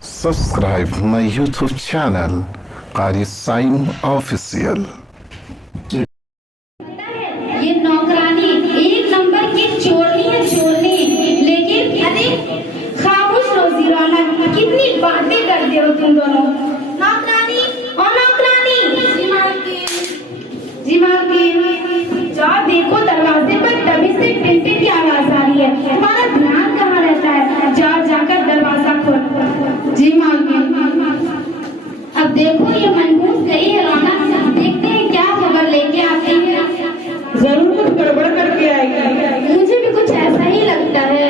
Subscribe my YouTube channel, Qari Saim Official. ये नौकरानी एक नंबर की चोरनी है, चोरनी। लेकिन अरे खामोश रहो जीराना, कितनी बातें करते हो तुम दोनों। नौकरानी और नौकरानी, जी मालकिन, जाओ देखो दरवाजे पर तभी से टिंटिन की आवाज आ रही है। तुम्हारा ध्यान कहाँ रहता है? जाओ जाकर दरवाजा खोलो। जी मालकिन। अब देखो ये मनहूस गई है रौनक, देखते हैं क्या खबर लेके आती है। जरूर कुछ गड़बड़ करके आएगी। मुझे भी कुछ ऐसा ही लगता है।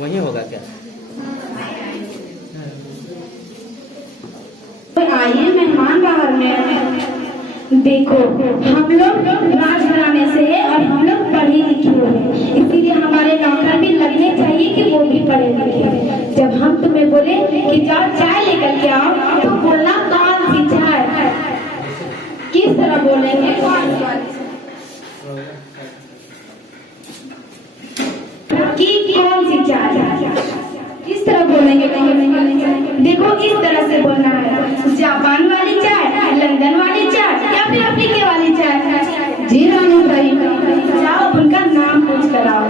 वही होगा क्या? आइए मेहमान बाहर में। देखो हम लोग राजघराने से है और हम लोग पढ़े लिखे हैं, इसीलिए हमारे नौकर भी लगने चाहिए कि वो भी पढ़े लिखे। जब हम तुम्हें बोले कि जाओ चाय लेकर के आओ, तो बोलना कौन सी चाय, किस तरह बोलेंगे? कि कौन सी चाय, किस तरह बोलेंगे? देखो इस तरह से बोलना है, जापान वाली चाय, लंदन वाली चाय या फिर अफ्रीका वाली चाय। जी रानी भाई, जाओ उनका नाम पूछ कर आओ।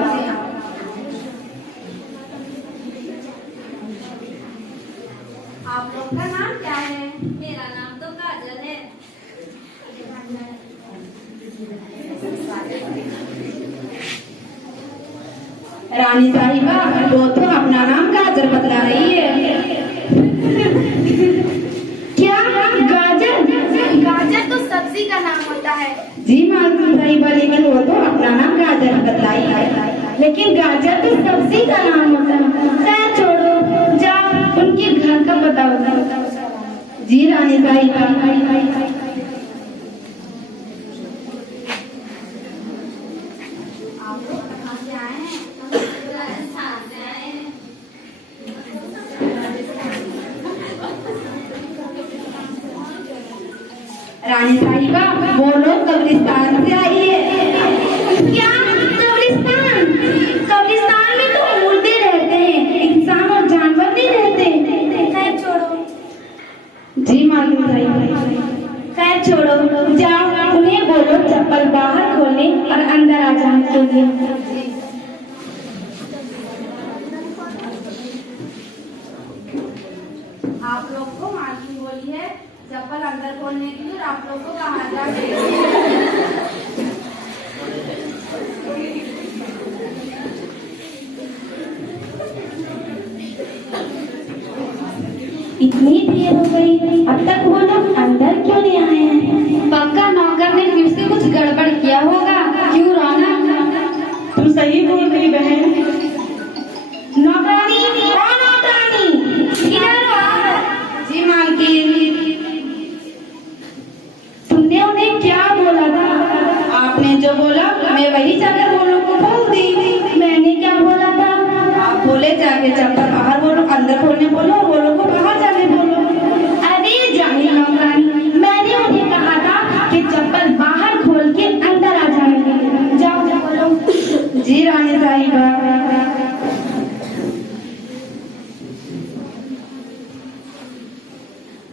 आप लोग का नाम क्या है? मेरा नाम तो काजल है। रानी साहिबा, वो तो अपना नाम गाजर बतला रही है। क्या गाजर? गाजर तो सब्जी का नाम होता है। जी मालूम साहिबा, लेकिन वो तो अपना नाम गाजर बतलाई है। लेकिन गाजर तो सब्जी का नाम होता है। खैर छोड़ो, जाओ उनके घर का बताओ। जी रानी साहिबा। आप लोग कहाँ से आए हैं? हम राजस्थान से आए हैं। रानी साहिबा, वो लोग कब्रिस्तान से आई है। क्या कब्रिस्तान? कब्रिस्तान में तो मुर्दे रहते हैं, इंसान और जानवर नहीं रहते। खैर छोड़ो। जी मालूम साहिबा। खैर छोड़ो, जाओ उन्हें बोलो चप्पल बाहर खोले और अंदर आ जाने के लिए। आप लोग को मालकिन बोली है चप्पल अंदर खोलने के लिए, और आप लोग को कहाँ जाना? इतनी देर हो गई, अब तक वो लोग अंदर क्यों नहीं आए हैं? पक्का नौकर ने फिर से कुछ गड़बड़ किया होगा। क्यों रौनक? तुम सही बोल रही बहन। नौकरानी, ओ नौकरानी, इधर आओ। जी मालकिन। तुमने उन्हें क्या बोला था? आपने जो बोला मैं वही जाकर वो लोग को बोल दी। मैंने क्या बोला था? आप बोले जाके चप्पल बाहर बोलो, अंदर खोलने बोलो, और वो लोग को बाहर जाने बोलो। अरे जाहिल नौकरानी, मैंने उन्हें कहा था कि चप्पल बाहर खोल के अंदर आ जाने के लिए। जाओ जाओ बोलो। जी रानी साहिबा।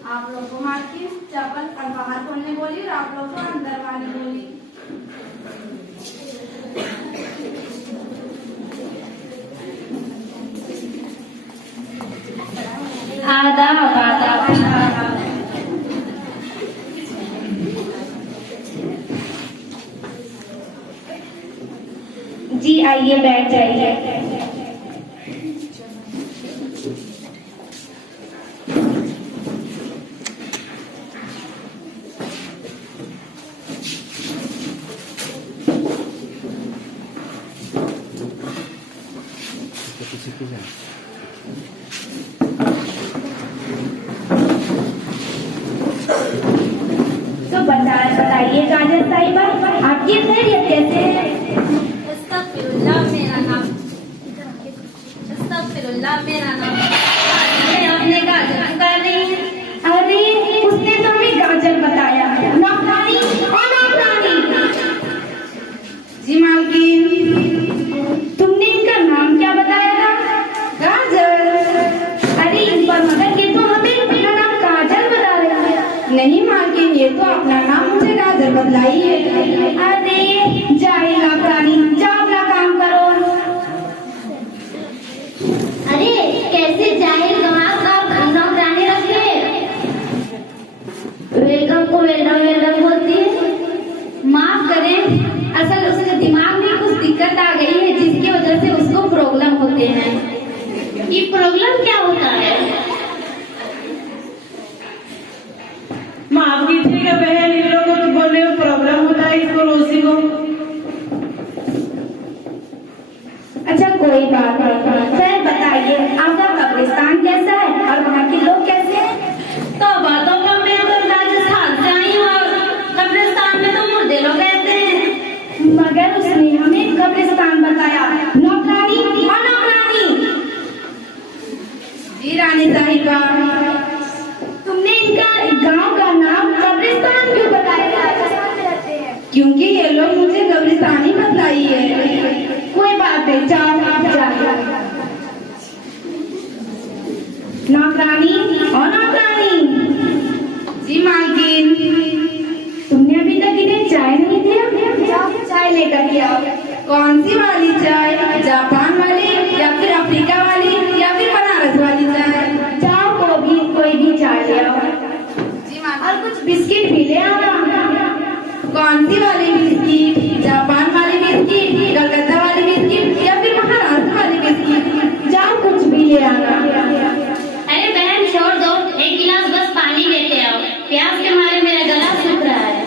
आप लोग को मालकिन चप्पल बाहर खोलने बोली और आप लोग को अंदर वाली बोली। आदाब आदाब। जी आइए बैठ जाइए। तो बताइए काजल साहिबा, आपकी खैरियत कैसे है? अस्तगफिरुल्लाह मेरा नाम। अस्तगफिरुल्लाह मेरा नाम। मैं अपने गाजर पुकार रही हूँ। अरे बदलाई है। अरे जाहिल नौकरानी, जाओ अपना काम करो। अरे कैसे जाहिल गंवार का नौकरानी रखे। वेलकम को वेलकम वेलकम बोलती है। माफ करें, असल उसके दिमाग में कुछ दिक्कत आ गई है जिसकी वजह से उसको प्रॉब्लम होते हैं। ये प्रॉब्लम क्या होता है? माफ कीजिएगा बहन, इन लोगों को बोलने में प्रॉब्लम होता है इस पड़ोसी को। अच्छा कोई बात नहीं, फिर बताइए आपका कब्रिस्तान कैसा है और वहाँ के लोग कैसे हैं? तो बातों का मैं तो राजस्थान से आई हूँ और कब्रिस्तान में तो मुर्दे लोग रहते हैं। मगर उसने हमें कब्रिस्तान बताया। नौकरानी और नौकरानी। जी रानी साहिबा, तुमने इनका गांव का नाम कब्रिस्तान क्यों बताया? क्योंकि ये लोग मुझे कब्रिस्तान ही बतलाई है। कोई बात नहीं, जाओ आप जाओ। नौकरानी और नौकरानी। जी मालकिन। तुमने अभी तक इन्हें चाय नहीं दिया? जाओ चाय लेकर के आओ। कौन सी वाली चाय? जापान वाली या फिर अफ्रीका वाली या फिर बनारस वाली चाय? जाओ कोई भी चाय ले आओ। जी मालकिन। और कुछ बिस्किट भी ले आओ। कौन सी वाली बिस्किट? जापान वाली बिस्किट, कलकत्ता वाली बिस्किट या फिर महाराष्ट्र वाली बिस्किट? जाओ कुछ भी ले आना। अरे बहन छोड़ दो, एक गिलास बस पानी लेते आओ, प्यास के मारे मेरा गला सूख रहा है।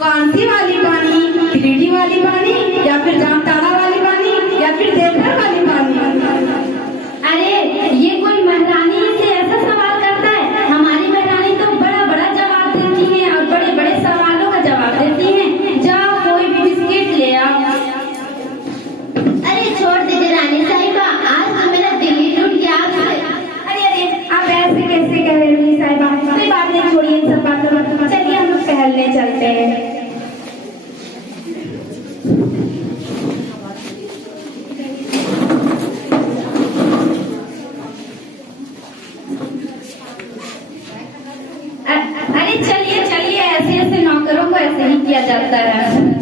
कौन सी वाली पानी? गिरिडीह वाली पानी या फिर जामताड़ा वाली पानी या फिर देवघर वाली पानी? अरे ये कोई महारानी से ऐसा सवाल करता है? हमारी महारानी तो बड़ा बड़ा जवाब देती है और बड़े बड़े सवालों का जवाब देती है। जाओ कोई भी बिस्किट ले आओ। अरे छोड़ दीजिए रानी साहिबा, आज तो मेरा दिल ही टूट गया आपसे। अरे आप ऐसे कैसे कह रहे हो साहिबा? कोई बात नहीं, छोड़िए इन सब बातों को। चलिए हम लोग टहलने चलते हैं। अरे चलिए चलिए, ऐसे ऐसे नौकरों को ऐसे ही किया जाता है।